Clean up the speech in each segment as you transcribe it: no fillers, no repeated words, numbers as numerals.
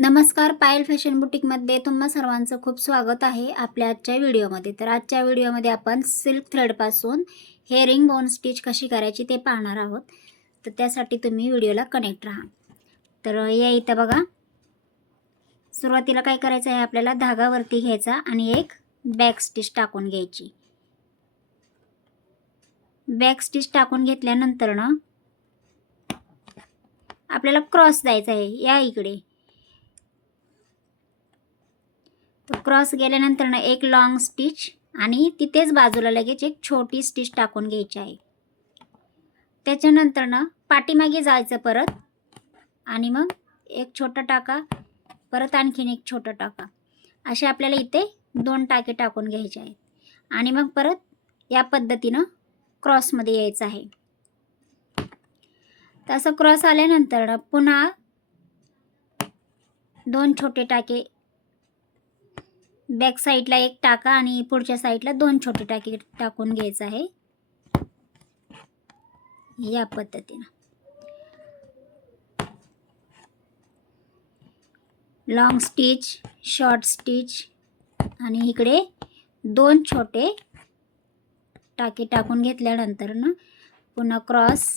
नमस्कार, पायल फॅशन बुटीकमध्ये तुम्हा सर्वांचं खूप स्वागत आहे आपल्या आजच्या व्हिडिओमध्ये. तर आजच्या व्हिडिओमध्ये आपण सिल्क थ्रेडपासून हेअरिंग बोन स्टिच कशी करायची ते पाहणार आहोत. तर त्यासाठी तुम्ही व्हिडिओला कनेक्ट राहा. तर या इथं बघा, सुरुवातीला काय करायचं आहे, आपल्याला धागा वरती घ्यायचा आणि एक बॅक स्टिच टाकून घ्यायची. बॅक स्टिच टाकून घेतल्यानंतर ना आपल्याला क्रॉस द्यायचा आहे या इकडे. क्रॉस गेल्यानंतर ना एक लॉंग स्टिच आणि तिथेच बाजूला लगेच एक छोटी स्टिच टाकून घ्यायची आहे. त्याच्यानंतर ना पाठीमागे जायचं परत आणि मग एक छोटा टाका, परत आणखीन एक छोटा टाका, असे आपल्याला इथे 2 टाके टाकून घ्यायचे आहेत. आणि मग परत या पद्धतीनं क्रॉसमध्ये यायचं आहे. तसं क्रॉस आल्यानंतर ना पुन्हा 2 छोटे टाके, बॅक साईडला एक टाका आणि पुढच्या साईडला 2 छोटे टाके टाकून घ्यायचं आहे या पद्धतीनं. लॉंग स्टिच, शॉर्ट स्टिच आणि इकडे 2 छोटे टाके टाकून घेतल्यानंतर ना पुन्हा क्रॉस,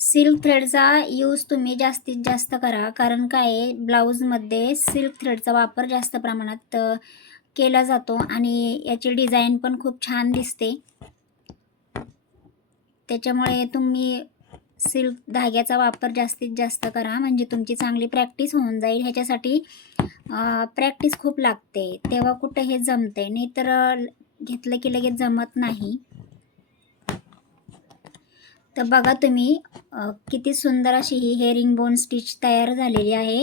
सिल्क थ्रेडचा यूज तुम्ही जास्तीत जास्त करा, कारण काय आहे, ब्लाऊजमध्ये सिल्क थ्रेडचा वापर जास्त प्रमाणात केला जातो आणि याची डिझाईन पण खूप छान दिसते. त्याच्यामुळे तुम्ही सिल्क धाग्याचा वापर जास्तीत जास्त करा, म्हणजे तुमची चांगली प्रॅक्टिस होऊन जाईल. ह्याच्यासाठी प्रॅक्टिस खूप लागते, तेव्हा कुठं हे जमते, नाही तर घेतलं की लगेच जमत नाही. तर बघा तुम्ही किती सुंदर अशी ही हेअरिंग बोन स्टिच तयार झालेली आहे.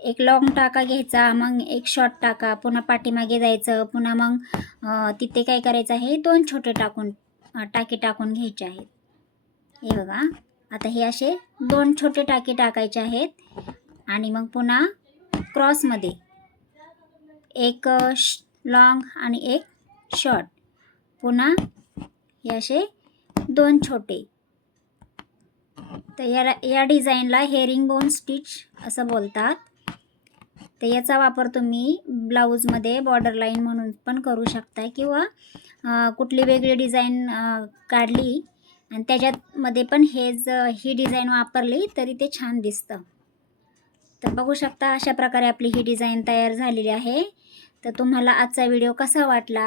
एक लॉंग टाका घ्यायचा, मग एक शॉर्ट टाका, पुन्हा पाठीमागे जायचं, पुन्हा मग तिथे काय करायचं आहे, 2 छोटे टाके टाकून घ्यायचे आहेत. हे बघा, आता हे असे 2 छोटे टाके टाकायचे आहेत आणि मग पुन्हा क्रॉसमध्ये एक लॉंग आणि एक शॉर्ट, पुन्हा हे असे 2 छोटे. तर या डिझाईनला हेअरिंग बोन स्टिच असं बोलतात. तर याचा वापर तुम्ही ब्लाऊजमध्ये बॉर्डर लाईन म्हणून पण करू शकता, किंवा कुठली वेगळी डिझाईन काढली आणि त्याच्यामध्ये पण ही डिझाईन वापरली तरी ते छान दिसतं. तर बघू शकता, अशा प्रकारे आपली ही डिझाईन तयार झालेली आहे. तर तुम्हाला आजचा व्हिडिओ कसा वाटला?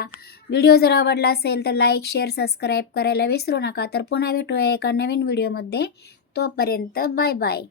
व्हिडिओ जर आवडला असेल तर लाईक, शेअर, सबस्क्राईब करायला विसरू नका. तर पुन्हा भेटूया एका नवीन व्हिडिओमध्ये. तोपर्यंत बाय बाय.